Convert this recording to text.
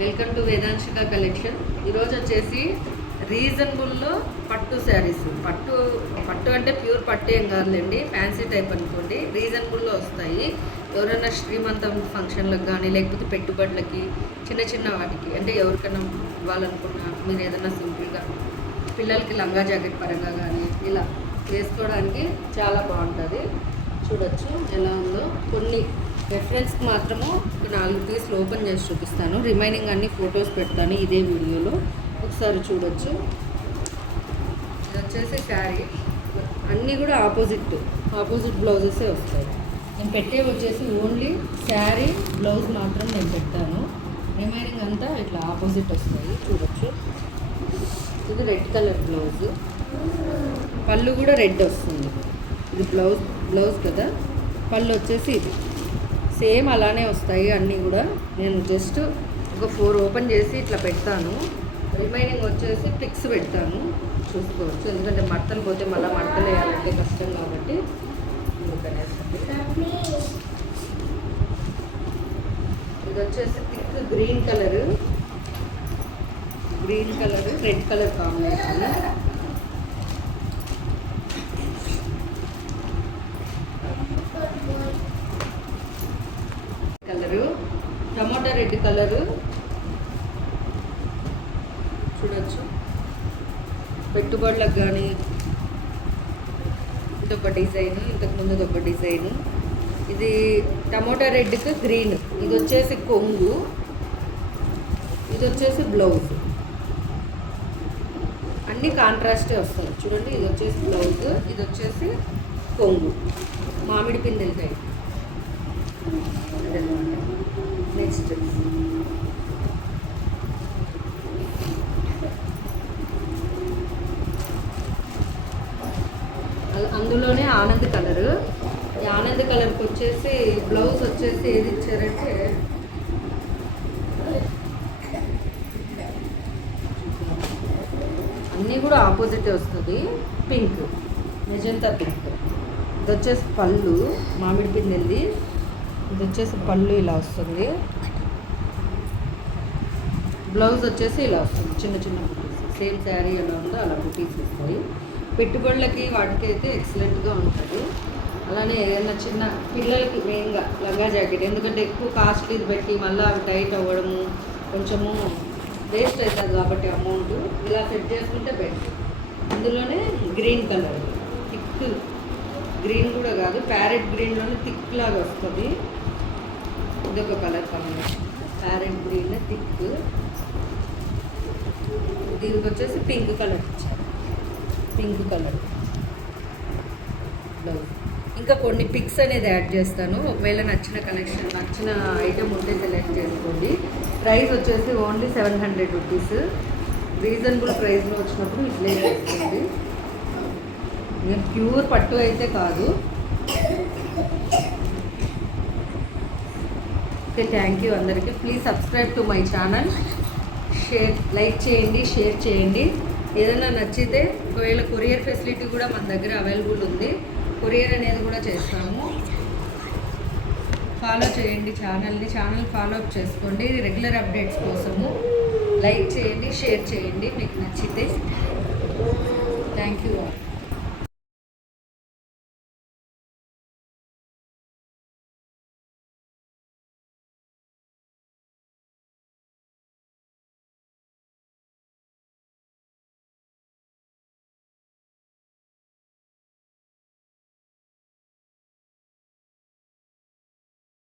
Welcome to వేదాంశిక collection. ఈరోజు వచ్చేసి రీజనబుల్లో పట్టు శారీస్. పట్టు పట్టు అంటే ప్యూర్ పట్టు ఏం కాదులేండి ఫ్యాన్సీ టైప్ అనుకోండి. రీజనబుల్లో వస్తాయి. ఎవరైనా శ్రీమంతం ఫంక్షన్లకు కానీ లేకపోతే పెట్టుబడులకి చిన్న చిన్న వాటికి అంటే ఎవరికైనా ఇవ్వాలనుకున్నా మీరు ఏదైనా సింపుల్గా పిల్లలకి లంగా జాకెట్ పరంగా కానీ ఇలా వేసుకోవడానికి చాలా బాగుంటుంది. చూడొచ్చు ఎలా ఉందో. కొన్ని రెఫరెన్స్కి మాత్రము ఒక నాలుగు పీసులు ఓపెన్ చేసి చూపిస్తాను. రిమైనింగ్ అన్ని ఫొటోస్ పెడతాను ఇదే వీడియోలో. ఒకసారి చూడొచ్చు. ఇది వచ్చేసి శారీ. అన్నీ కూడా ఆపోజిట్ ఆపోజిట్ బ్లౌజెసే వస్తాయి. నేను పెట్టేవి వచ్చేసి ఓన్లీ శారీ బ్లౌజ్ మాత్రం నేను పెట్టాను రిమైనింగ్ అంతా ఇట్లా ఆపోజిట్ వస్తాయి. చూడొచ్చు. ఇది రెడ్ కలర్ బ్లౌజ్ పళ్ళు కూడా రెడ్ వస్తుంది. ఇది బ్లౌజ్ బ్లౌజ్ కదా. పళ్ళు వచ్చేసి ఇది. సేమ్ అలానే వస్తాయి అన్నీ కూడా. నేను జస్ట్ ఒక ఫోర్ ఓపెన్ చేసి ఇట్లా పెడతాను. రిమైనింగ్ వచ్చేసి పిక్స్ పెడతాను. చూసుకోవచ్చు. ఎందుకంటే మట్టలు పోతే మళ్ళీ మట్టలు వేయాలంటే కష్టం కాబట్టి. ఇది వచ్చేసి thick green colour. Green colour red colour combination colour tomato red colour? చూడొచ్చు. పెట్టుబడులకు కానీ ఇదొక డిజైన్ ఇంతకు ముందు ఒక డిజైన్. ఇది టమోటా రెడ్కి గ్రీన్. ఇది వచ్చేసి కొంగు. ఇది వచ్చేసి బ్లౌజ్. అన్ని కాంట్రాస్టే వస్తాయి. చూడండి ఇది వచ్చేసి బ్లౌజ్ ఇది వచ్చేసి కొంగు. మామిడి పిందెలకాయ. నెక్స్ట్ అందులోనే ఆనంద్ కలర్. ఈ ఆనంద్ కలర్కి వచ్చేసి బ్లౌజ్ వచ్చేసి ఏది ఇచ్చారంటే అన్నీ కూడా ఆపోజిట్ వస్తుంది. పింక్. Magenta pink. ఇది వచ్చేసి పళ్ళు మామిడి పిందెల్ది ఇది వచ్చేసి పళ్ళు ఇలా వస్తుంది. బ్లౌజ్ వచ్చేసి ఇలా వస్తుంది. చిన్న చిన్న బుటీస్ సేమ్ శారీ ఎలా ఉందో అలా బుటీస్ వస్తాయి. పెట్టుబడులకి వాటికి అయితే ఎక్సలెంట్గా ఉంటుంది. అలానే ఏదైనా చిన్న పిల్లలకి మెయిన్గా లంగా జాకెట్. ఎందుకంటే ఎక్కువ కాస్ట్లీది పెట్టి మళ్ళీ అవి టైట్ అవ్వడము కొంచెము వేస్ట్ అవుతుంది కాబట్టి అమౌంట్ ఇలా సెట్ చేసుకుంటే బెటర్ ఇందులోనే గ్రీన్ కలర్ థిక్ గ్రీన్ కూడా కాదు ప్యారెట్ గ్రీన్లోనే థిక్ లాగా వస్తుంది. ఇదొక colour combination parrot green thick. దీనికి వచ్చేసి పింక్ కలర్ ఇచ్చారు. Pink colour. బ్లౌజ్ ఇంకా కొన్ని పిక్స్ అనేది యాడ్ చేస్తాను. ఒకవేళ నచ్చిన కలెక్షన్ నచ్చిన ఐటెం ఉంటే సెలెక్ట్ చేసుకోండి. ప్రైస్ వచ్చేసి only seven hundred rupees. Reasonable ప్రైస్లో వచ్చినప్పుడు ఇట్లే చేసుకోండి ప్యూర్ పట్టు అయితే కాదు. ఓకే థ్యాంక్ యూ అందరికీ. Please subscribe to my channel share like చేయండి షేర్ చేయండి. ఏదైనా నచ్చితే ఒకవేళ కొరియర్ ఫెసిలిటీ కూడా మన దగ్గర అవైలబుల్ ఉంది. కొరియర్ అనేది కూడా చేస్తాము. ఫాలో చేయండి ఛానల్ని ఛానల్ ఫాలో అప్ చేసుకోండి. రెగ్యులర్ అప్డేట్స్ కోసము. లైక్ చేయండి షేర్ చేయండి. మీకు నచ్చితే. Thank you